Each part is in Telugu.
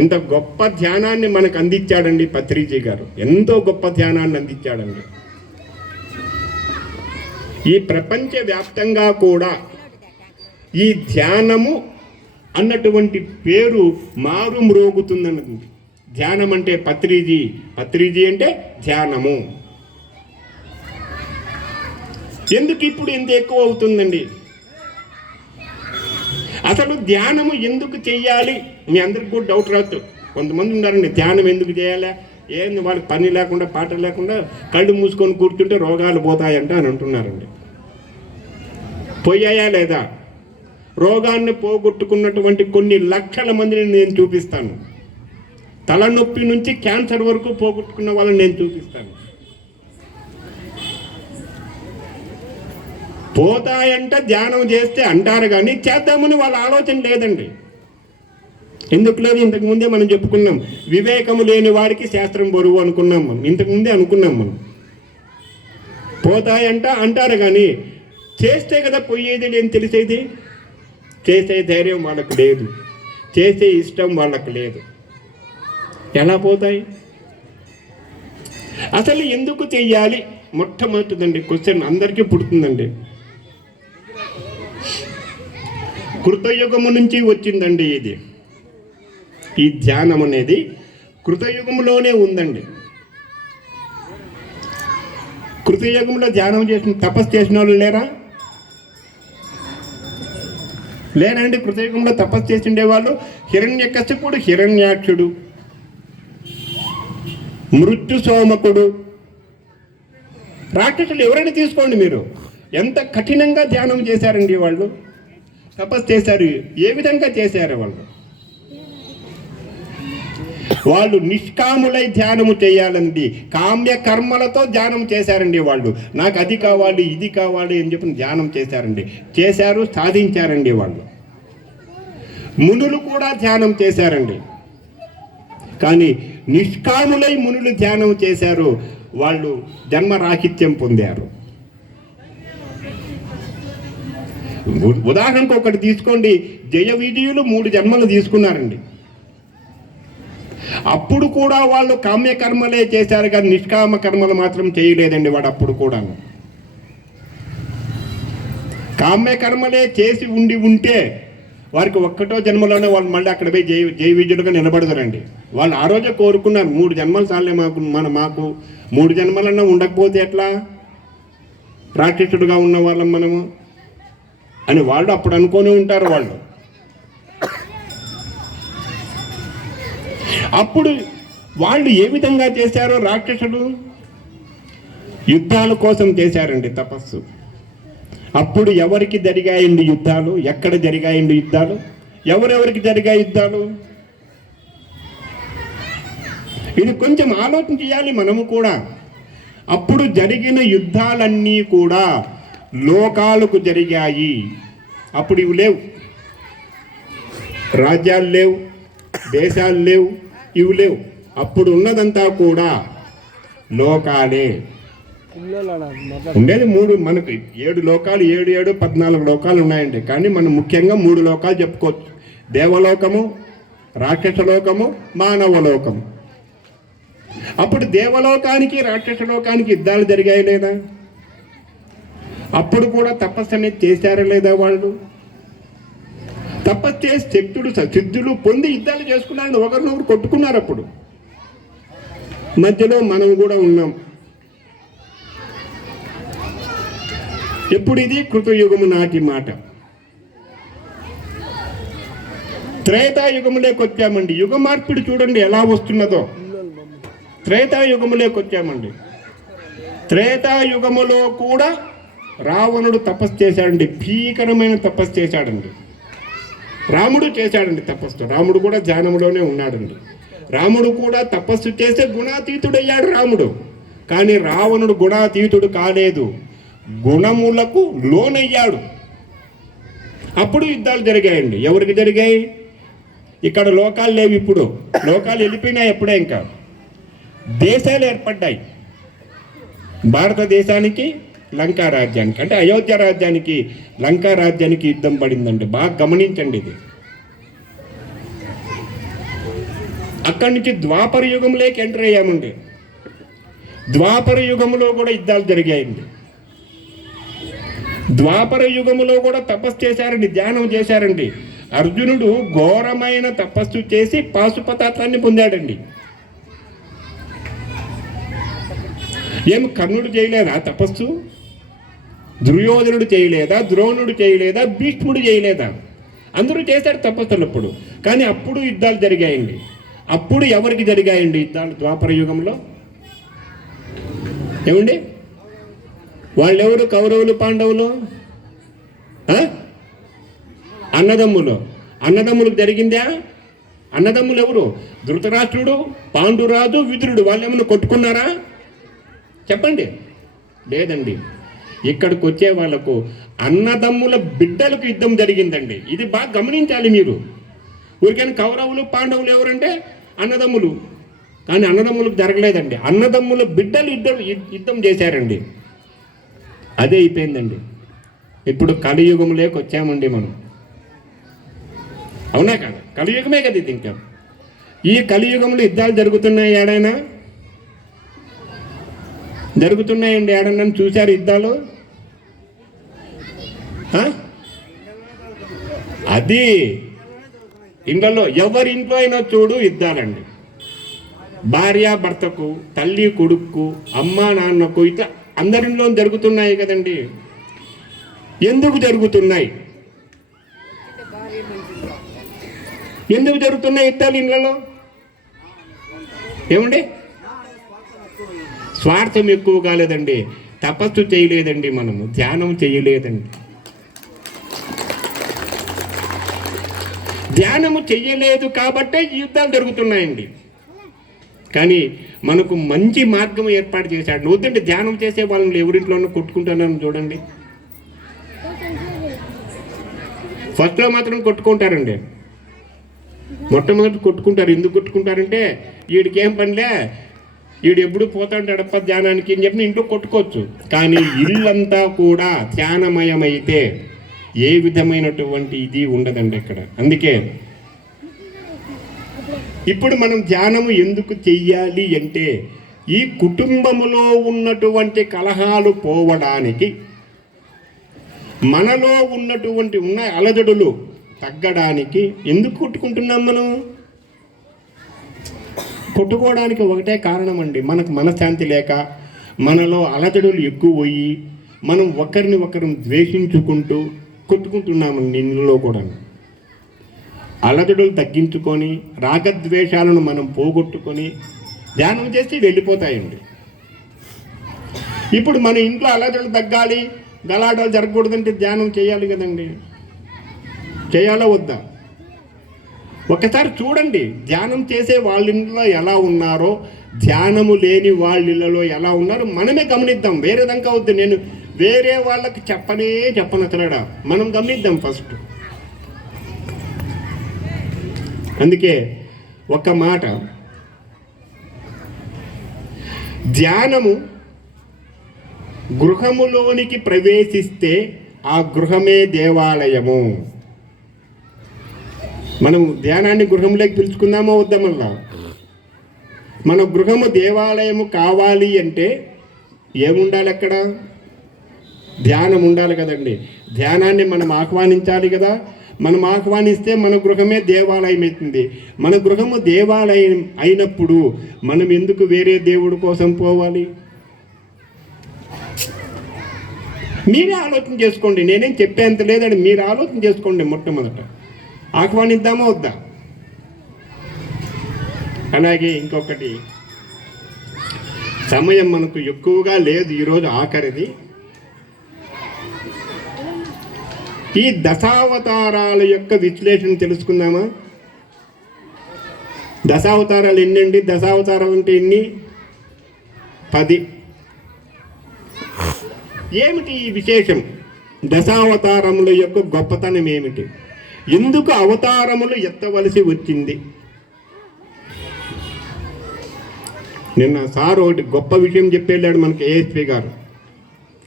ఇంత గొప్ప ధ్యానాన్ని మనకు అందించాడండి పత్రిజీ గారు. ఎంతో గొప్ప ధ్యానాన్ని అందించాడండి. ఈ ప్రపంచవ్యాప్తంగా కూడా ఈ ధ్యానము అన్నటువంటి పేరు మారు మ్రోగుతుందన్నది. ధ్యానం అంటే పత్రిజీ, పత్రిజీ అంటే ధ్యానము. ఎందుకు ఇప్పుడు ఎంత ఎక్కువ అవుతుందండి? అసలు ధ్యానము ఎందుకు చెయ్యాలి? మీ అందరికి కూడా డౌట్ రాదు. కొంతమంది ఉన్నారండి, ధ్యానం ఎందుకు చేయాలా, ఏంది వాళ్ళకి పని లేకుండా పాట లేకుండా కళ్ళు మూసుకొని కూర్చుంటే రోగాలు పోతాయంట అని అంటున్నారండి. పోయాయా లేదా? రోగాన్ని పోగొట్టుకున్నటువంటి కొన్ని లక్షల మందిని నేను చూపిస్తాను. తలనొప్పి నుంచి క్యాన్సర్ వరకు పోగొట్టుకున్న వాళ్ళని నేను చూపిస్తాను. పోతాయంట ధ్యానం చేస్తే అంటారు, కానీ చేద్దామని వాళ్ళ ఆలోచన లేదండి. ఎందుకు లేదు? ఇంతకుముందే మనం చెప్పుకున్నాం, వివేకము లేని వాడికి శాస్త్రం బరువు అనుకున్నాం మనం. ఇంతకుముందే అనుకున్నాం మనం. పోతాయంట అంటారు, కానీ చేస్తే కదా పోయేది నేను తెలిసేది. చేసే ధైర్యం వాళ్ళకు లేదు, చేసే ఇష్టం వాళ్ళకు లేదు. ఎలా పోతాయి? అసలు ఎందుకు చెయ్యాలి? మొట్టమొదటిదండి క్వశ్చన్ అందరికీ పుడుతుందండి. కృతయుగము నుంచి వచ్చిందండి ఇది. ఈ ధ్యానం అనేది కృతయుగంలోనే ఉందండి. కృతయుగంలో ధ్యానం చేసిన తపస్సు చేసిన వాళ్ళు లేరా? లేనండి. కృతయుగంలో తపస్సు చేసి ఉండేవాళ్ళు హిరణ్యకశిపుడు, హిరణ్యాక్షుడు, మృత్యు సోమకుడు, రాక్షసులు ఎవరైనా తీసుకోండి మీరు. ఎంత కఠినంగా ధ్యానం చేశారండి వాళ్ళు, తపస్సు చేశారు. ఏ విధంగా చేశారు వాళ్ళు? వాళ్ళు నిష్కాములై ధ్యానము చేయాలండి. కామ్య కర్మలతో ధ్యానం చేశారండి వాళ్ళు. నాకు అది కావాలి, ఇది కావాలి అని చెప్పి ధ్యానం చేశారండి. చేశారు, సాధించారండి వాళ్ళు. మునులు కూడా ధ్యానం చేశారండి. కానీ నిష్కాములై మునులు ధ్యానం చేశారు, వాళ్ళు జన్మరాహిత్యం పొందారు. ఉదాహరణకు ఒకటి తీసుకోండి, జయ విజయులు 3 జన్మలు తీసుకున్నారండి. అప్పుడు కూడా వాళ్ళు కామ్య కర్మలే చేశారు, కానీ నిష్కామ కర్మలు మాత్రం చేయలేదండి వాడు. అప్పుడు కూడా కామ్య కర్మలే చేసి ఉంటే వారికి ఒక్కటో జన్మలోనే వాళ్ళు మళ్ళీ అక్కడ పోయి జయ విజయులుగా నిలబడతారండి. వాళ్ళు ఆ రోజే కోరుకున్నారు, 3 జన్మలు చాలే మాకు 3 జన్మలన్నా ఉండకపోతే ఎట్లా, రాక్షసుడుగా ఉన్న వాళ్ళం మనము అని వాళ్ళు అప్పుడు అనుకొని ఉంటారు. వాళ్ళు అప్పుడు వాళ్ళు ఏ విధంగా చేశారో, రాక్షసుడు యుద్ధాల కోసం చేశారండి తపస్సు. అప్పుడు ఎవరికి జరిగాయండి యుద్ధాలు? ఎక్కడ జరిగాయండి యుద్ధాలు? ఎవరెవరికి జరిగాయి యుద్ధాలు? ఇది కొంచెం ఆలోచన చేయాలి మనము కూడా. అప్పుడు జరిగిన యుద్ధాలన్నీ కూడా లోకాలకు జరిగాయి. అప్పుడు ఇవి లేవు, రాజ్యాలు లేవు, దేశాలు లేవు, ఇవి లేవు. అప్పుడు ఉన్నదంతా కూడా లోకాలే ఉండేది. 3 మనకు 7 లోకాలు, 7 14 లోకాలు ఉన్నాయండి. కానీ మనం ముఖ్యంగా 3 లోకాలు చెప్పుకోవచ్చు: దేవలోకము, రాక్షసలోకము, మానవలోకము. అప్పుడు దేవలోకానికి, రాక్షసలోకానికి యుద్ధాలు జరిగాయి లేదా? అప్పుడు కూడా తపస్సు అనేది చేశారా లేదా? వాళ్ళు తపస్సు చేసి సిద్ధులు పొంది యుద్ధాలు చేసుకున్నారని ఒకరినొకరు కొట్టుకున్నారు. అప్పుడు మధ్యలో మనం కూడా ఉన్నాం. ఎప్పుడు ఇది? కృతయుగము నాటి మాట. త్రేతాయుగములోకి వచ్చామండి. యుగ మార్పిడి చూడండి ఎలా వస్తున్నదో. త్రేతాయుగములోకి వచ్చామండి. త్రేతాయుగములో కూడా రావణుడు తపస్సు చేశాడండి. భీకరమైన తపస్సు చేశాడండి. రాముడు చేశాడండి తపస్సు. రాముడు కూడా ధ్యానంలోనే ఉన్నాడండి. రాముడు కూడా తపస్సు చేస్తే గుణాతీతుడయ్యాడు రాముడు. కానీ రావణుడు గుణాతీతుడు కాలేదు, గుణములకు లోనయ్యాడు. అప్పుడు యుద్ధాలు జరిగాయండి. ఎవరికి జరిగాయి? ఇక్కడ లోకాలు లేవు. ఇప్పుడు లోకాలు వెళ్ళిపోయినాయి. ఎప్పుడే ఇంకా దేశాలు ఏర్పడ్డాయి. భారతదేశానికి, లంకా రాజ్యానికి, అంటే అయోధ్య రాజ్యానికి, లంకా రాజ్యానికి యుద్ధం పడిందండి. బాగా గమనించండి ఇది. అక్కడి నుంచి ద్వాపర యుగంలోకి ఎంటర్ అయ్యామండి. ద్వాపర యుగంలో కూడా యుద్ధాలు జరిగాయండి. ద్వాపర యుగంలో కూడా తపస్సు చేశారండి, ధ్యానం చేశారండి. అర్జునుడు ఘోరమైన తపస్సు చేసి పాశుపతాస్త్రాన్ని పొందాడండి. ఏం కర్ణుడు చేయలేదా తపస్సు? దుర్యోధనుడు చేయలేదా? ద్రోణుడు చేయలేదా? భీష్ముడు చేయలేదా? అందరూ చేశారు తపస్సులప్పుడు. కానీ అప్పుడు యుద్ధాలు జరిగాయండి. అప్పుడు ఎవరికి జరిగాయండి యుద్ధాలు? ద్వాపర యుగంలో. ఏమండి వాళ్ళెవరు? కౌరవులు, పాండవులు, అన్నదమ్ములు. అన్నదమ్ములకు జరిగిందా? అన్నదమ్ములు ఎవరు? ధృతరాష్ట్రుడు, పాండురాజు, విదురుడు. వాళ్ళు ఏమన్నా కొట్టుకున్నారా? చెప్పండి. లేదండి. ఇక్కడికి వచ్చే వాళ్ళకు అన్నదమ్ముల బిడ్డలకు యుద్ధం జరిగిందండి. ఇది బాగా గమనించాలి మీరు. ఊరికైనా కౌరవులు, పాండవులు ఎవరంటే అన్నదమ్ములు, కానీ అన్నదమ్ములకు జరగలేదండి. అన్నదమ్ముల బిడ్డలు యుద్ధం చేశారండి. అదే అయిపోయిందండి. ఇప్పుడు కలియుగంలోకి వచ్చామండి మనం. అవునా కదా? కలియుగమే కదా ఇది. ఇంకా ఈ కలియుగంలో యుద్ధాలు జరుగుతున్నాయి. ఏడైనా జరుగుతున్నాయండి? ఏడన్నా చూశారు యుద్ధాలు? అది ఇంట్లో ఎవరి ఇంట్లో అయినా చూడు యుద్ధాలండి. భార్య భర్తకు, తల్లి కొడుక్కు, అమ్మ నాన్నకు, ఇట్లా అందరిలో జరుగుతున్నాయి కదండి. ఎందుకు జరుగుతున్నాయి? ఎందుకు జరుగుతున్నాయి యుద్ధాలు ఇళ్ళలో? ఏమండి? స్వార్థం ఎక్కువ కాలేదండి. తపస్సు చేయలేదండి, మనము ధ్యానం చేయలేదండి. ధ్యానము చెయ్యలేదు కాబట్టే యుద్ధాలు జరుగుతున్నాయండి. కానీ మనకు మంచి మార్గం ఏర్పాటు చేశాడు. వద్దండి ధ్యానం చేసే వాళ్ళని ఎవరింట్లోనూ కొట్టుకుంటున్నాను చూడండి. ఫస్ట్లో మాత్రం కొట్టుకుంటారండి. మొట్టమొదటి కొట్టుకుంటారు. ఎందుకు కొట్టుకుంటారంటే వీడికి ఏం పనిలే, వీడు ఎప్పుడు పోతాంటాడప్ప ధ్యానానికి అని చెప్పి ఇంట్లో కొట్టుకోవచ్చు. కానీ ఇల్లంతా కూడా ధ్యానమయమైతే ఏ విధమైనటువంటి ఇది ఉండదండి అక్కడ. అందుకే ఇప్పుడు మనం ధ్యానము ఎందుకు చెయ్యాలి అంటే ఈ కుటుంబములో ఉన్నటువంటి కలహాలు పోవడానికి, మనలో ఉన్నటువంటి అలజడులు తగ్గడానికి. ఎందుకు కొట్టుకుంటున్నాం మనం? కొట్టుకోవడానికి ఒకటే కారణం అండి, మనకు మనశ్శాంతి లేక, మనలో అలజడులు ఎక్కువయ్యి మనం ఒకరిని ఒకరు ద్వేషించుకుంటూ కొట్టుకుంటున్నాము. నిన్నులో కూడా అలజడులు తగ్గించుకొని రాగద్వేషాలను మనం పోగొట్టుకొని ధ్యానం చేసి వెళ్ళిపోతాయండి. ఇప్పుడు మన ఇంట్లో అలజడులు తగ్గాలి, గలాటాలు జరగకూడదంటే ధ్యానం చేయాలి కదండి. చేయాలా వద్దా? ఒకసారి చూడండి, ధ్యానం చేసే వాళ్ళ ఇంట్లో ఎలా ఉన్నారో, ధ్యానము లేని వాళ్ళ ఇళ్ళలో ఎలా ఉన్నారో మనమే గమనిద్దాం. వేరే దాకా వద్దు. నేను వేరే వాళ్ళకి చెప్పనట్లేడా, మనం గమనిద్దాం ఫస్ట్. అందుకే ఒక మాట, ధ్యానము గృహములోనికి ప్రవేశిస్తే ఆ గృహమే దేవాలయము. మనం ధ్యానాన్ని గృహంలోకి పిలుచుకుందామో వద్దామల్లా? మన గృహము దేవాలయము కావాలి అంటే ఏముండాలి అక్కడ? ధ్యానం ఉండాలి కదండి. ధ్యానాన్ని మనం ఆహ్వానించాలి కదా. మనం ఆహ్వానిస్తే మన గృహమే దేవాలయం అవుతుంది. మన గృహము దేవాలయం అయినప్పుడు మనం ఎందుకు వేరే దేవుడి కోసం పోవాలి? మీరే ఆలోచన చేసుకోండి. నేనేం చెప్పేంత లేదండి, మీరు ఆలోచన చేసుకోండి. మొట్టమొదట ఆహ్వానిద్దామా వద్దా? అలాగే ఇంకొకటి, సమయం మనకు ఎక్కువగా లేదు ఈరోజు, ఆఖరిది. ఈ దశావతారాల యొక్క విశ్లేషణ తెలుసుకుందామా? దశావతారాలు ఎన్నండి? దశావతారాలు అంటే ఎన్ని? 10. ఏమిటి ఈ విశేషం? దశావతారముల యొక్క గొప్పతనం ఏమిటి? ఎందుకు అవతారములు ఎత్తవలసి వచ్చింది? నిన్న సార్ ఒకటి గొప్ప విషయం చెప్పేళ్ళాడు మనకి, ఏఎస్పీ గారు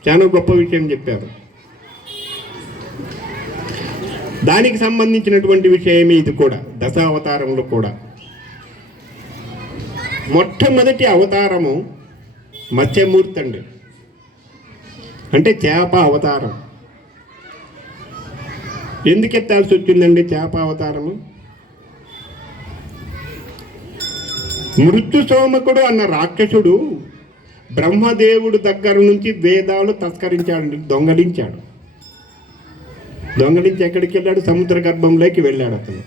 చాలా గొప్ప విషయం చెప్పారు. దానికి సంబంధించినటువంటి విషయమే ఇది కూడా, దశావతారంలో కూడా. మొట్టమొదటి అవతారము మత్స్యమూర్తి అండి, అంటే చేప అవతారం. ఎందుకు ఎత్తాల్సి వచ్చిందండి చేప అవతారము? మృత్యు సోమకుడు అన్న రాక్షసుడు బ్రహ్మదేవుడు దగ్గర నుంచి వేదాలు తస్కరించాడండి, దొంగలించి ఎక్కడికి వెళ్ళాడు? సముద్ర గర్భంలోకి వెళ్ళాడు అతను.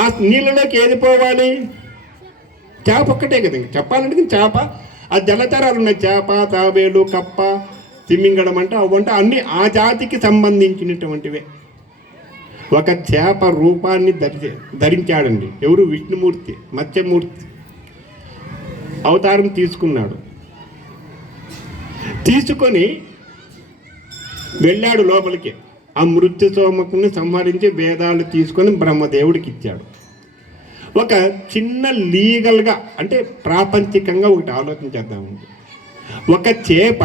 ఆ నీళ్ళలోకి ఏది పోవాలి? చేప ఒక్కటే కదా, చెప్పాలంటే చేప. ఆ జలచరాలు ఉన్నాయి, చేప, తాబేలు, కప్ప, తిమింగడం అంటే అవంటే అన్ని ఆ జాతికి సంబంధించినటువంటివే. ఒక చేప రూపాన్ని ధరించాడండి. ఎవరు? విష్ణుమూర్తి, మత్స్యమూర్తి అవతారం తీసుకున్నాడు. తీసుకొని వెళ్ళాడు లోపలికి. ఆ మృత్యు సోమకుని సంహరించి వేదాలు తీసుకొని బ్రహ్మదేవుడికి ఇచ్చాడు. ఒక చిన్న లీగల్గా అంటే ప్రాపంచికంగా ఒకటి ఆలోచించేద్దామండి. ఒక చేప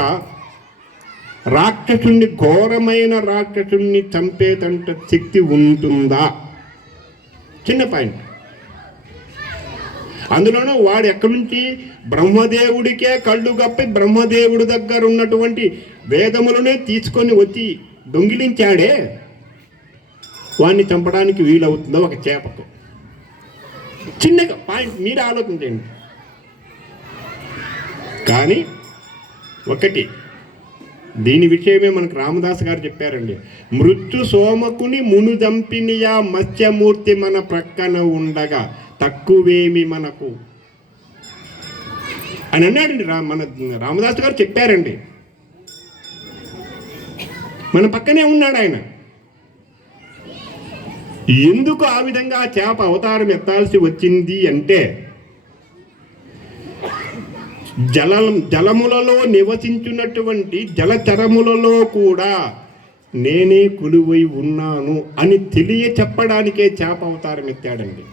రాక్షసుణ్ణి, ఘోరమైన రాక్షసుణ్ణి చంపేటంత శక్తి ఉంటుందా? చిన్న పాయింట్. అందులోనూ వాడు ఎక్కడి నుంచి? బ్రహ్మదేవుడికే కళ్ళు కప్పి బ్రహ్మదేవుడి దగ్గర ఉన్నటువంటి వేదములనే తీసుకొని వచ్చి దొంగిలించాడే, వాడిని చంపడానికి వీలవుతుందో ఒక చేపకు? చిన్నగా పాయింట్ మీరు ఆలోచించండి. కానీ ఒకటి, దీని విషయమే మనకు రామదాస్ గారు చెప్పారండి. మృత్యు సోమకుని మును దంపినియా మత్స్యమూర్తి మన ప్రక్కన ఉండగా తక్కువేమి మనకు అని అన్నాడండి. మన రామదాస్ గారు చెప్పారండి. మన పక్కనే ఉన్నాడు ఆయన. ఎందుకు ఆ విధంగా చేప అవతారం ఎత్తాల్సి వచ్చింది అంటే, జలములలో నివసించున్నటువంటి జలచరములలో కూడా నేనే కొలువై ఉన్నాను అని తెలియ చెప్పడానికే చేప అవతారం ఎత్తాడండి.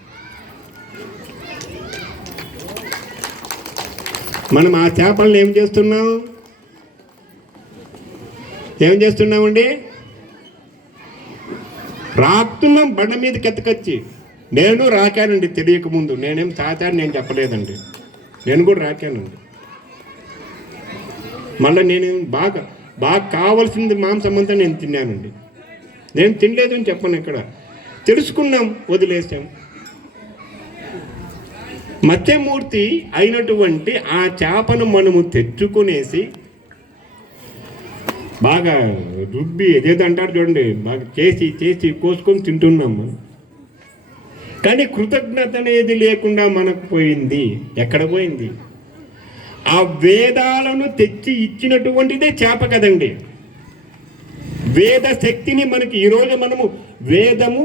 మనం ఆ చేపలను ఏం చేస్తున్నామండి? రాకుతున్నాం బండ మీదకి ఎత్తకొచ్చి. నేను రాకానండి తెలియకముందు. నేనేం సాచారని నేను చెప్పలేదండి, నేను కూడా రాకానండి. మళ్ళీ నేనేం బాగా కావాల్సింది మాంసం అంతా నేను తిన్నానండి. నేను తినలేదు అని చెప్పను. ఇక్కడ తెలుసుకున్నాం, వదిలేసాం. మత్స్యమూర్తి అయినటువంటి ఆ చేపను మనము తెచ్చుకునేసి బాగా రుబ్బి ఏదేదో అంటారు చూడండి, బాగా చేసి కోసుకొని తింటున్నాము. కానీ కృతజ్ఞత అనేది లేకుండా మనకు పోయింది. ఎక్కడ పోయింది? ఆ వేదాలను తెచ్చి ఇచ్చినటువంటిదే చేప కదండి. వేద శక్తిని మనకి ఈరోజు మనము వేదము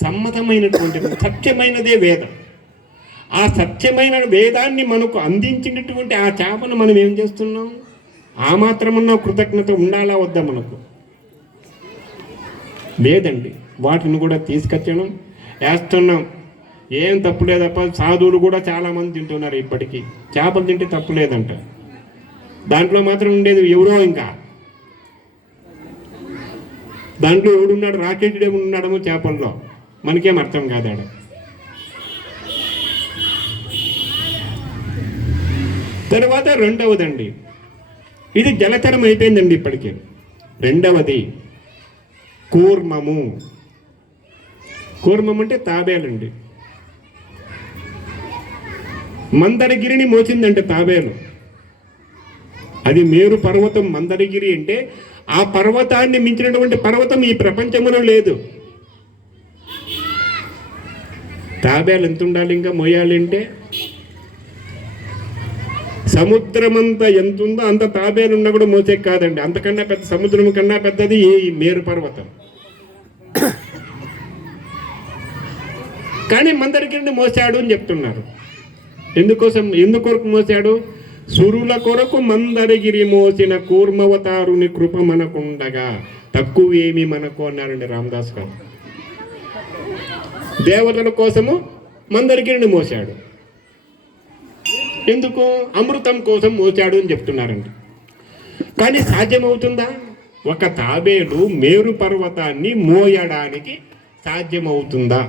సమ్మతమైనటువంటిది, సత్యమైనదే వేదం. ఆ సత్యమైన వేదాన్ని మనకు అందించినటువంటి ఆ చేపను మనం ఏం చేస్తున్నాం? ఆ మాత్రమున్న కృతజ్ఞత ఉండాలా వద్దా? మనకు లేదండి. వాటిని కూడా తీసుకొచ్చడం వేస్తున్నాం. ఏం తప్పులేదప్ప. సాధువులు కూడా చాలామంది తింటున్నారు ఇప్పటికీ. చేపలు తింటే తప్పులేదంట. దాంట్లో మాత్రం ఉండేది ఎవరో, ఇంకా దాంట్లో ఎవడున్నాడు? రాకేషుడే ఉన్నాడేమో చేపల్లో, మనకేం అర్థం కాదాడు. తర్వాత రెండవదండి, ఇది జలచరం అయిపోయిందండి ఇప్పటికే. రెండవది కూర్మము. కూర్మం అంటే తాబేలండి. మందరగిరిని మోసిందంటే తాబేలు. అది మేరు పర్వతం. మందరగిరి అంటే ఆ పర్వతాన్ని మించినటువంటి పర్వతం ఈ ప్రపంచంలో లేదు. తాబేలు ఎంత ఉండాలి ఇంకా మోయాలి అంటే? సముద్రమంతా ఎంత ఉందో అంత తాబేలు ఉన్నా కూడా మోసే కాదండి. అంతకన్నా పెద్ద, సముద్రం కన్నా పెద్దది ఈ మేరు పర్వతం. కానీ మందరగిరిని మోసాడు అని చెప్తున్నారు. ఎందుకొరకు మోసాడు? సురుల కొరకు మందరగిరి మోసిన కూర్మవతారుని కృప మనకుండగా తక్కువేమి మనకు అన్నారండి రామదాస్ గారు. దేవతల కోసము మందరగిరిని మోసాడు. ఎందుకు? అమృతం కోసం మోసాడు అని చెప్తున్నారండి. కానీ సాధ్యమవుతుందా? ఒక తాబేలు మేరు పర్వతాన్ని మోయడానికి సాధ్యమవుతుందా?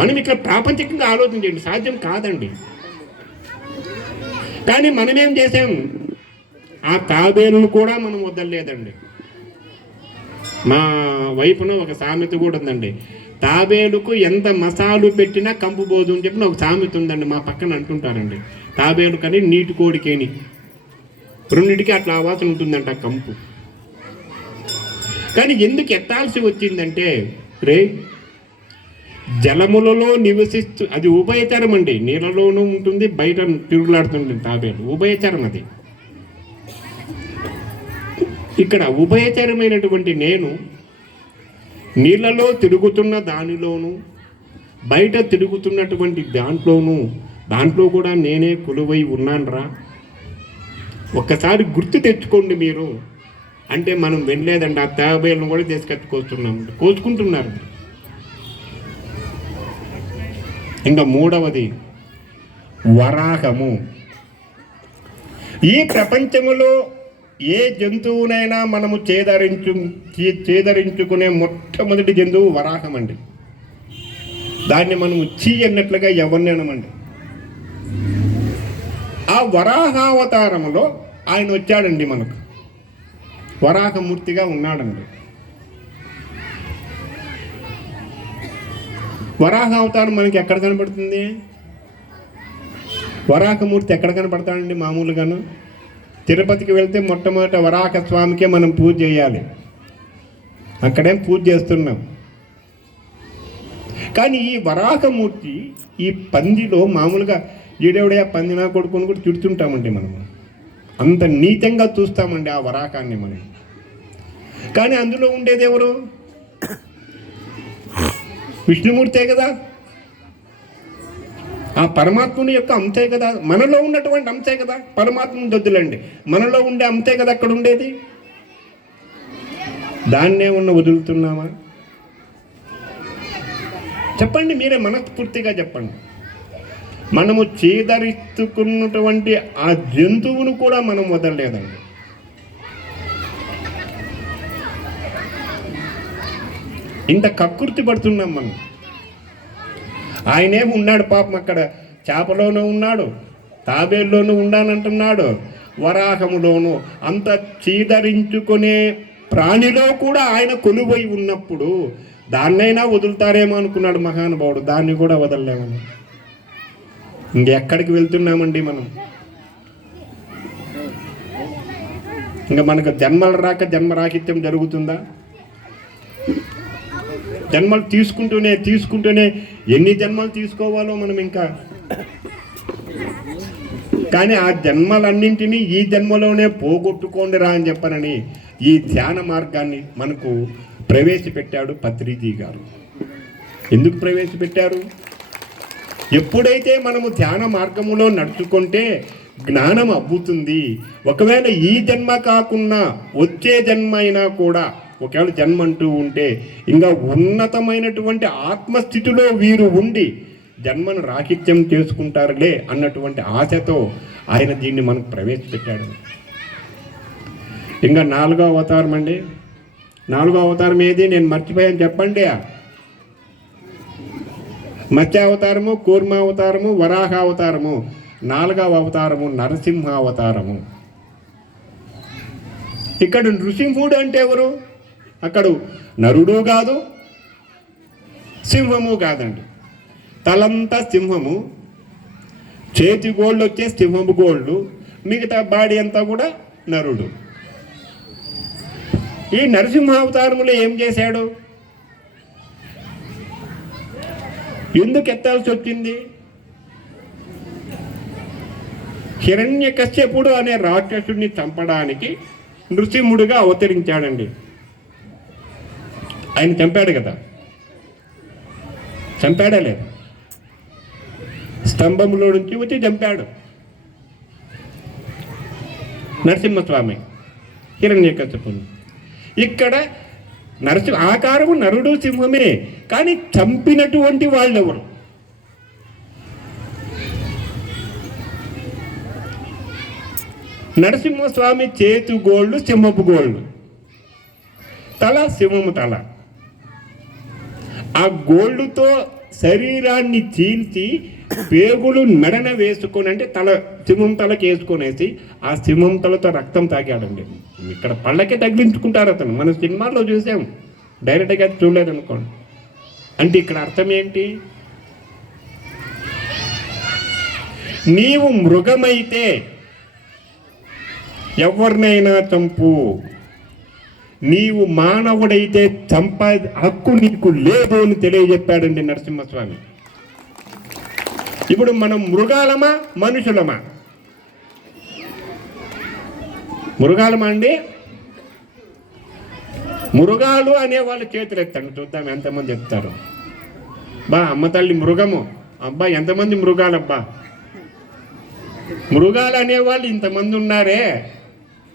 మనం ఇక్కడ ప్రాపంచికంగా ఆలోచించండి, సాధ్యం కాదండి. కానీ మనమేం చేసాం, ఆ తాబేలును కూడా మనం వదలలేదండి. మా వైపున ఒక సామెత కూడా ఉందండి, తాబేలుకు ఎంత మసాలు పెట్టినా కంపు పోదు అని చెప్పిన ఒక సామెత ఉందండి. మా పక్కన అంటుంటారండి, తాబేలు కానీ నీటి కోడికేని రెండింటికి అట్లా ఆవాసన ఉంటుందంట కంపు. కానీ ఎందుకు ఎత్తాల్సి వచ్చిందంటే, రే జలములలో నివసిస్తూ, అది ఉభయచరం అండి, నీళ్ళలోనూ ఉంటుంది, బయట తిరుగులాడుతుంది తాబేలు, ఉభయచరం అది. ఇక్కడ ఉభయచరమైనటువంటి నేను నీళ్ళలో తిరుగుతున్న దానిలోనూ బయట తిరుగుతున్నటువంటి దాంట్లో కూడా నేనే కొలువై ఉన్నానురా. ఒక్కసారి గుర్తు తెచ్చుకోండి మీరు. అంటే మనం వెళ్ళలేదండి, ఆ తాబేలను కూడా తీసుకొచ్చుకొస్తున్నాం, కోసుకుంటున్నారు. ఇంకా మూడవది వరాహము. ఈ ప్రపంచములో ఏ జంతువునైనా మనము చేదరించుకునే మొట్టమొదటి జంతువు వరాహం అండి. దాన్ని మనము అన్నట్లుగా ఎవరినమండి. ఆ వరాహావతారంలో ఆయన వచ్చాడండి, మనకు వరాహమూర్తిగా ఉన్నాడండి. వరాహావతారం మనకి ఎక్కడ కనపడుతుంది? వరాహమూర్తి ఎక్కడ కనపడతాడండి? మామూలుగాను తిరుపతికి వెళ్తే మొట్టమొదట వరాహ స్వామికే మనం పూజ చేయాలి, అక్కడేం పూజ చేస్తున్నాం. కానీ ఈ వరాహమూర్తి ఈ పందిలో మామూలుగా ఈడేవిడే పందినా కొడుకుని కూడా తిడుతుంటామండి మనము, అంత నీతంగా చూస్తామండి ఆ వరాకాన్ని మనం. కానీ అందులో ఉండేది ఎవరు? విష్ణుమూర్తే కదా, ఆ పరమాత్ముని యొక్క అంశే కదా, మనలో ఉన్నటువంటి అంశే కదా. పరమాత్మను దొద్దులండి, మనలో ఉండే అంశే కదా అక్కడ ఉండేది. దాన్నే వదులుతున్నామా? చెప్పండి, మీరే మనస్ఫూర్తిగా చెప్పండి. మనము చేదరిస్తుకున్నటువంటి ఆ జంతువును కూడా మనం వదలలేదండి. ఇంత కక్కుర్తి పడుతున్నాం మనం. ఆయనేమి ఉన్నాడు పాపం, అక్కడ చేపలోనూ ఉన్నాడు, తాబేల్లోనూ ఉన్నానంటున్నాడు, వరాహములోనూ, అంత చీదరించుకునే ప్రాణిలో కూడా ఆయన కొలువై ఉన్నప్పుడు దాన్నైనా వదులుతారేమో అనుకున్నాడు మహానుభావుడు. దాన్ని కూడా వదలలేమని. ఇంకెక్కడికి వెళ్తున్నామండి మనం? ఇంకా మనకు జన్మలు రాక జన్మరాహిత్యం జరుగుతుందా? జన్మలు తీసుకుంటూనే ఎన్ని జన్మలు తీసుకోవాలో మనం ఇంకా. కానీ ఆ జన్మలన్నింటినీ ఈ జన్మలోనే పోగొట్టుకోండిరా అని చెప్పనని ఈ ధ్యాన మార్గాన్ని మనకు ప్రవేశపెట్టాడు పత్రిజీ గారు. ఎందుకు ప్రవేశపెట్టారు? ఎప్పుడైతే మనము ధ్యాన మార్గములో నడుచుకుంటే జ్ఞానం అబ్బుతుంది. ఒకవేళ ఈ జన్మ కాకున్నా వచ్చే జన్మ అయినా కూడా, ఒకవేళ జన్మ అంటూ ఉంటే ఇంకా ఉన్నతమైనటువంటి ఆత్మస్థితిలో వీరు ఉండి జన్మను రాహిత్యం చేసుకుంటారులే అన్నటువంటి ఆశతో ఆయన దీన్ని మనకు ప్రవేశపెట్టాడు. ఇంకా 4వ అవతారం అండి. 4వ అవతారం ఏది? నేను మర్చిపోయాను, చెప్పండి. మత్స్యావతారము, కూర్మావతారము, వరాహావతారము. 4వ అవతారము నరసింహావతారము. ఇక్కడ నృసింహుడు అంటే ఎవరు? అక్కడ నరుడు కాదు, సింహము కాదండి. తలంతా సింహము, చేతి గోళ్ళు వచ్చే సింహము గోళ్ళు, మిగతా బాడీ అంతా కూడా నరుడు. ఈ నరసింహావతారములో ఏం చేశాడు? ఎందుకు ఎత్తాల్సి వచ్చింది? హిరణ్యకశ్యపుడు అనే రాక్షసుడిని చంపడానికి నృసింహుడిగా అవతరించాడండి. ఆయన చంపాడు కదా, చంపాడా లేదు? స్తంభంలో నుంచి వచ్చి చంపాడు నరసింహస్వామి హిరణ్యకశ్యపుని. ఇక్కడ ఆకారము నరుడు సింహమే, కానీ చంపినటువంటి వాళ్ళెవరు? నరసింహస్వామి చేతు గోళ్ళు సింహపు గోళ్ళు, తల సింహము తల. ఆ గోళ్ళుతో శరీరాన్ని చీల్చి పేగులు మెడన వేసుకొని, అంటే సింహం తలకి వేసుకొనేసి ఆ సింహం తలతో రక్తం తాగాడండి. ఇక్కడ పళ్ళకే తగిలించుకుంటారు అతను. మన సినిమాల్లో చూసాం, డైరెక్ట్గా చూడలేదు అనుకోండి. అంటే ఇక్కడ అర్థం ఏంటి? నీవు మృగమైతే ఎవరినైనా చంపు, నీవు మానవుడైతే చంప హక్కు నీకు లేదు అని తెలియజెప్పాడండి నరసింహస్వామి. ఇప్పుడు మనం మృగాలమా మనుషులమా? మృగాలమా అండి? మృగాలు అనే వాళ్ళు చేతులు ఎత్తండి చూద్దాం ఎంతమంది ఎత్తారు. బా అమ్మ తల్లి మృగము, అబ్బా ఎంతమంది మృగాలబ్బా. మృగాలు అనేవాళ్ళు ఇంతమంది ఉన్నారే,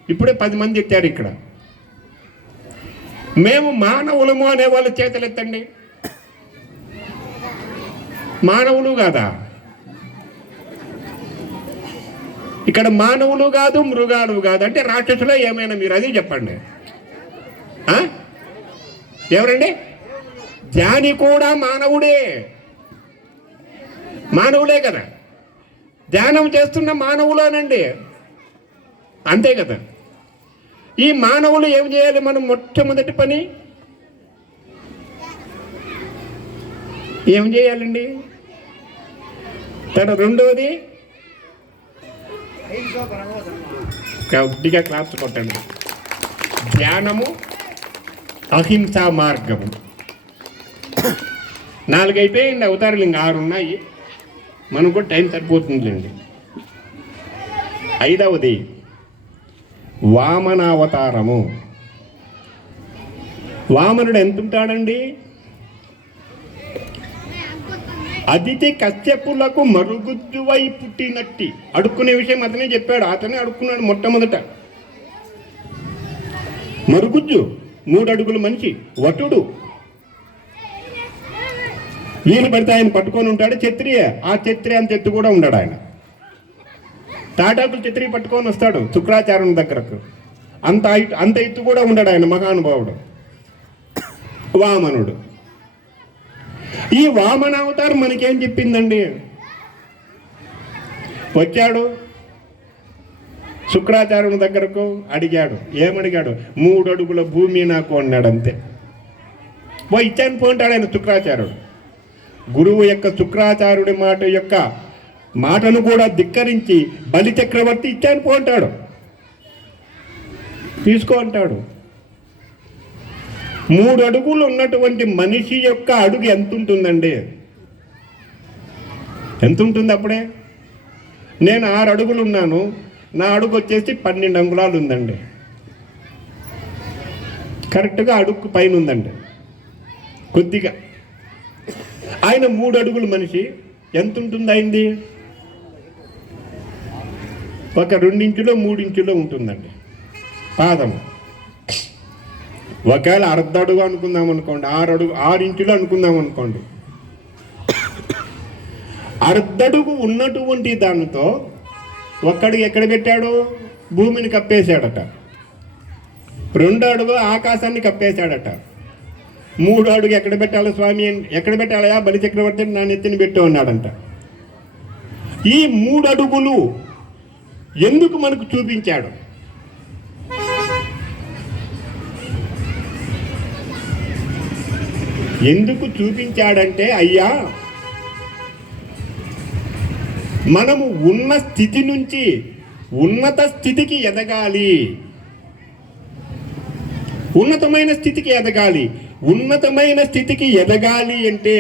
ఇప్పుడే 10 మంది ఎత్తారు ఇక్కడ. మేము మానవులము అనేవాళ్ళు చేతులు ఎత్తండి. మానవులు కాదా? ఇక్కడ మానవులు కాదు, మృగాలు కాదు, అంటే రాక్షసులో ఏమైనా మీరు అది చెప్పండి. ఎవరండి? జ్ఞాని కూడా మానవుడే, మానవులే కదా. ధ్యానం చేస్తున్న మానవులేనండి, అంతే కదా. ఈ మానవులు ఏం చేయాలి? మనం మొట్టమొదటి పని ఏం చేయాలండి? రెండోది గట్టిగా క్లాప్స్ కొట్టండి. ధ్యానము, అహింసా మార్గము. 4 అయిపోయింది, అవతారాలు ఇంకా 6 ఉన్నాయి. మనకు కూడా టైం సరిపోతుందిలేండి. 5వది వామనావతారము. వామనుడు ఎంత ఉంటాడండి? అదితి కశ్యపులకు మరుగుజ్జువై పుట్టినట్టి. అడుక్కునే విషయం అతనే చెప్పాడు, అతనే అడుక్కున్నాడు మొట్టమొదట. మరుగుజ్జు, 3 అడుగుల మనిషి, వటుడు. వీలు పడితే ఆయన పట్టుకొని ఉంటాడు. క్షత్రియ, ఆ క్షత్రియ అంత ఎత్తు కూడా ఉన్నాడు ఆయన. తాటాకులు క్షత్రియ పట్టుకొని వస్తాడు శుక్రాచార్యుని దగ్గరకు. అంత ఎత్తు కూడా ఉన్నాడు ఆయన, మహానుభావుడు వామనుడు. ఈ వామన అవతారం మనకేం చెప్పిందండి? వచ్చాడు శుక్రాచార్యుని దగ్గరకు, అడిగాడు. ఏమడిగాడు? 3 అడుగుల భూమి నాకు అన్నాడు, అంతే. ఇచ్చాను పోంటాడు ఆయన శుక్రాచార్యుడు. గురువు యొక్క శుక్రాచార్యుడి మాటను కూడా ధిక్కరించి బలి చక్రవర్తి ఇచ్చాను పోంటాడు, తీసుకో అంటాడు. 3 అడుగులు ఉన్నటువంటి మనిషి యొక్క అడుగు ఎంత ఉంటుందండి? ఎంత ఉంటుంది? అప్పుడే నేను 6 అడుగులు ఉన్నాను, నా అడుగు వచ్చేసి 12 అంగుళాలు ఉందండి. కరెక్ట్గా అడుగు పైన ఉందండి కొద్దిగా. ఆయన 3 అడుగుల మనిషి ఎంత ఉంటుంది అయింది? ఒక 2 ఇంచులో 3 ఇంచులో ఉంటుందండి పాదము. ఒకవేళ అర్ధ అడుగు అనుకుందాం అనుకోండి, 6 ఇంచులు అనుకుందాం అనుకోండి. అర్ధడుగు ఉన్నటువంటి దానితో ఒక్కడికి ఎక్కడ పెట్టాడు? భూమిని కప్పేశాడట. 2 అడుగు ఆకాశాన్ని కప్పేశాడట. 3 అడుగు ఎక్కడ పెట్టాలి స్వామి? ఎక్కడ పెట్టాలయా బలి చక్రవర్తి? నా నెత్తిని పెట్టు అన్నాడంట. ఈ 3 అడుగులు ఎందుకు మనకు చూపించాడు? ఎందుకు చూపించాడంటే, అయ్యా మనము ఉన్న స్థితి నుంచి ఉన్నత స్థితికి ఎదగాలి, ఉన్నతమైన స్థితికి ఎదగాలి. ఉన్నతమైన స్థితికి ఎదగాలి అంటే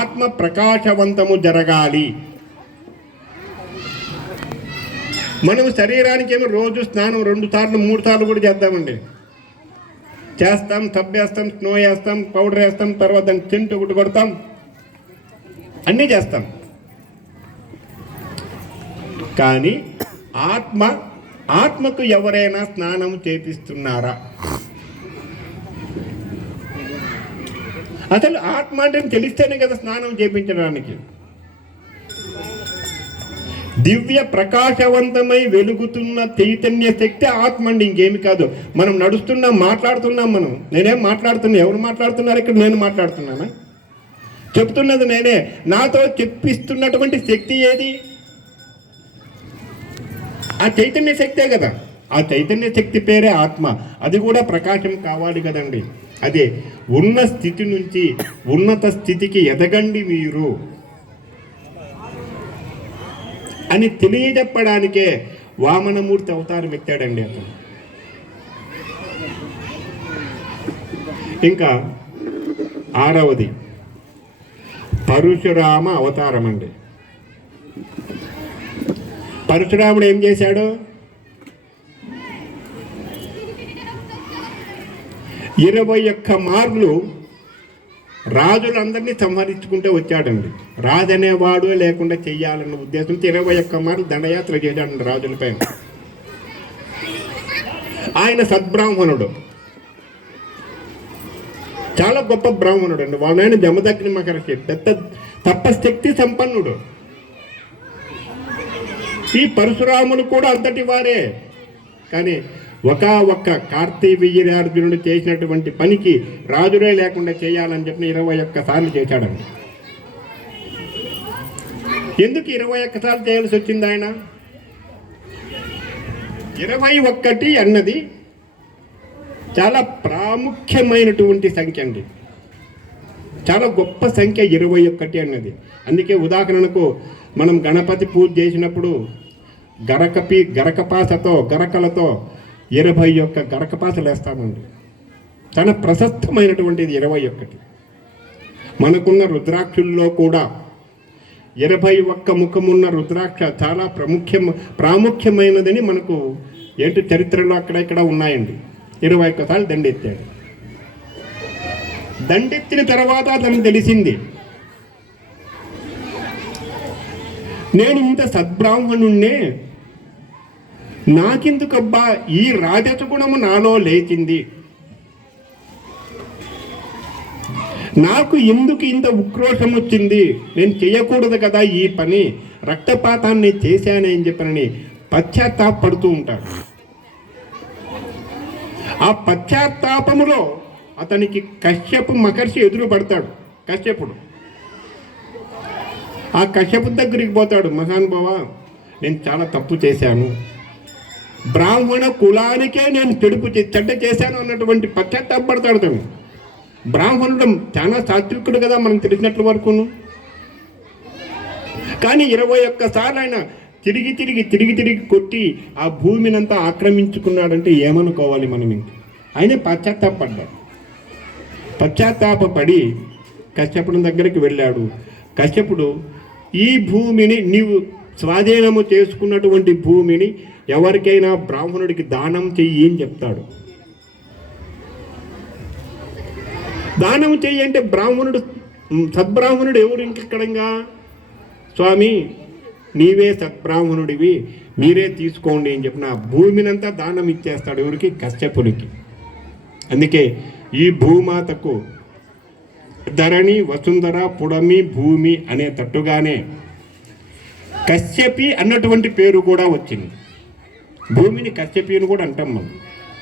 ఆత్మ ప్రకాశవంతము జరగాలి. మనం శరీరానికి ఏమో రోజు స్నానం 2 సార్లు 3 సార్లు కూడా చేద్దామండి. చేస్తాం, సబ్బు వేస్తాం, స్నో వేస్తాం, పౌడర్ వేస్తాం, తర్వాత దాన్ని తింటూ ఒకటి కొడతాం, అన్నీ చేస్తాం. కానీ ఆత్మకు ఎవరైనా స్నానం చేపిస్తున్నారా? అసలు ఆత్మ అంటే తెలిస్తేనే కదా స్నానం చేయించడానికి. దివ్య ప్రకాశవంతమై వెలుగుతున్న చైతన్య శక్తి ఆత్మ అండి, ఇంకేమి కాదు. మనం నడుస్తున్నాం, మాట్లాడుతున్నాం. నేనేం మాట్లాడుతున్నా? ఎవరు మాట్లాడుతున్నారు ఇక్కడ? నేను మాట్లాడుతున్నానా? చెప్తున్నది నేనే. నాతో చెప్పిస్తున్నటువంటి శక్తి ఏది? ఆ చైతన్య శక్తే కదా. ఆ చైతన్య శక్తి పేరే ఆత్మ. అది కూడా ప్రకాశం కావాలి కదండి. అదే ఉన్న స్థితి నుంచి ఉన్నత స్థితికి ఎదగండి మీరు అని తెలియజెప్పడానికే వామనమూర్తి అవతారం ఎత్తాడండి అతను. ఇంకా 6వది పరశురామ అవతారం అండి. పరశురాముడు ఏం చేశాడు? 21 మార్లు రాజులందరినీ సంహరించుకుంటూ వచ్చాడండి. రాజు అనేవాడు లేకుండా చెయ్యాలన్న ఉద్దేశంతో 21 మార్లు దండయాత్ర చేశాడండి రాజులపైన. ఆయన సద్బ్రాహ్మణుడు, చాలా గొప్ప బ్రాహ్మణుడు అండి. వాళ్ళ ఆయన జమదగ్ని మహర్షి, పెద్ద తపశక్తి సంపన్నుడు. ఈ పరశురాముడు కూడా అంతటి వారే. కానీ ఒక్క కార్తవీర్యార్జునుడు చేసినటువంటి పనికి రాజులే లేకుండా చేయాలని చెప్పి 21 సార్లు చేశాడండి. ఎందుకు 21 సార్లు చేయాల్సి వచ్చింది ఆయన? 21 అన్నది చాలా ప్రాముఖ్యమైనటువంటి సంఖ్య అండి. చాలా గొప్ప సంఖ్య 21 అన్నది. అందుకే ఉదాహరణకు మనం గణపతి పూజ చేసినప్పుడు గరకలతో 21 గరకపాసలు వేస్తామండి. చాలా ప్రశస్తమైనటువంటిది 21. మనకున్న రుద్రాక్షుల్లో కూడా 21 ముఖమున్న రుద్రాక్ష చాలా ప్రాముఖ్యమైనదని మనకు ఏంటి చరిత్రలో అక్కడెక్కడ ఉన్నాయండి. 21 సార్లు దండెత్తాడు. దండెత్తిన తర్వాత అతనికి తెలిసింది, నేను ఇంత సద్బ్రాహ్మణుణ్ణే, నాకెందుకబ్బా ఈ రాజసగుణము నాలో లేచింది, నాకు ఎందుకు ఇంత ఉక్రోషం వచ్చింది, నేను చేయకూడదు కదా ఈ పని, రక్తపాతాన్ని చేశానే అని చెప్పనని పశ్చాత్తాపడుతూ ఉంటాడు. ఆ పశ్చాత్తాపములో అతనికి కశ్యపు మహర్షి ఎదురు పడతాడు. కశ్యపుడు ఆ కశ్యపు దగ్గరికి పోతాడు. మహానుభావ, నేను చాలా తప్పు చేశాను, బ్రాహ్మణ కులానికే నేను చెడ్డ చేశాను అన్నటువంటి పశ్చాత్తాపడతాడు తను. బ్రాహ్మణుడు చాలా సాత్వికుడు కదా మనం తెలిసినట్ల వరకును. కానీ 21 సార్లు ఆయన తిరిగి కొట్టి ఆ భూమినంతా ఆక్రమించుకున్నాడంటే ఏమనుకోవాలి మనం? ఇంక ఆయన పశ్చాత్తాపడి కశ్యపుని దగ్గరికి వెళ్ళాడు. కశ్యపుడు, ఈ భూమిని నీవు స్వాధీనము చేసుకున్నటువంటి భూమిని ఎవరికైనా బ్రాహ్మణుడికి దానం చెయ్యి అని చెప్తాడు. దానం చెయ్యి అంటే సద్బ్రాహ్మణుడు ఎవరు ఇంకెక్కడంగా? స్వామి, నీవే సద్బ్రాహ్మణుడివి, మీరే తీసుకోండి అని చెప్పిన భూమినంతా దానం ఇచ్చేస్తాడు. ఎవరికి? కశ్యపునికి. అందుకే ఈ భూమాతకు ధరణి, వసుంధర, పుడమి, భూమి అనే తట్టుగానే కశ్యపి అన్నటువంటి పేరు కూడా వచ్చింది. భూమిని కశ్యపి అని కూడా అంటాం మనం.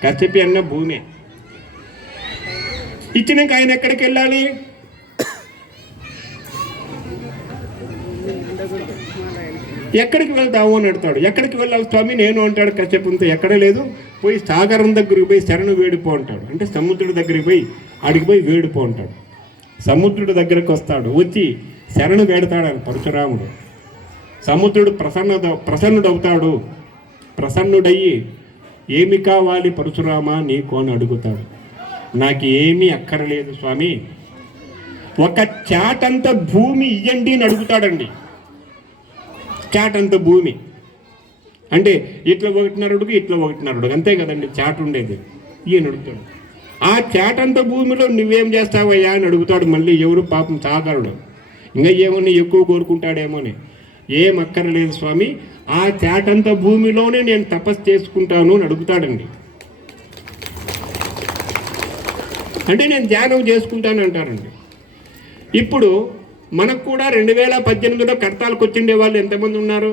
కశ్యపి అన్న భూమే. ఇచ్చినాక ఆయన ఎక్కడికి వెళ్ళాలి? ఎక్కడికి వెళ్తావు అని అడుగుతాడు. ఎక్కడికి వెళ్ళాలి స్వామి నేను అంటాడు కశ్యపునితో. ఎక్కడ లేదు, పోయి సాగరం దగ్గరికి పోయి శరణు వేడిపో అంటాడు. అంటే సముద్రుడి దగ్గరికి పోయి ఆడికి పోయి వేడిపో అంటాడు. సముద్రుడి దగ్గరికి వస్తాడు. వచ్చి శరణు వేడతాడు పరశురాముడు. సముద్రుడు ప్రసన్నుడవుతాడు. ప్రసన్నుడయ్యి, ఏమి కావాలి పరశురామ నీకు అని అడుగుతాడు. నాకు ఏమీ అక్కర్లేదు స్వామి, ఒక చాటంత భూమి ఇయ్యండి అని అడుగుతాడండి. చాటంత భూమి అంటే ఇట్లా 1.5 అడుగు, ఇట్లా 1.5 అడుగు, అంతే కదండి చాట్ ఉండేది. ఈయన అడుగుతాడు. ఆ చాటంత భూమిలో నువ్వేం చేస్తావయ్యా అని అడుగుతాడు. మళ్ళీ ఎవరు పాపం సాగరుడు, ఇంకా ఏమన్నా ఎక్కువ కోరుకుంటాడేమోని. ఏం అక్కర్లేదు స్వామి, ఆ చాటంత భూమిలోనే నేను తపస్సు చేసుకుంటాను అని అడుగుతాడండి. అంటే నేను ధ్యానం చేసుకుంటాను అంటారండి. ఇప్పుడు మనకు కూడా 2018లో కడతాలకు వచ్చిండే వాళ్ళు ఎంతమంది ఉన్నారు?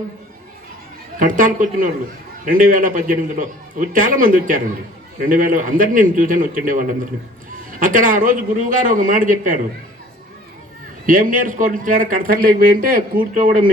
కడతాలకు వచ్చిన వాళ్ళు 2018లో చాలామంది వచ్చారండి. 2000 అందరినీ నేను చూశాను వచ్చిండే వాళ్ళందరినీ. అక్కడ ఆ రోజు గురువు గారు ఒక మాట చెప్పారు, ఏం నేర్చుకొని కడతలు లేకపోయింటే కూర్చోవడం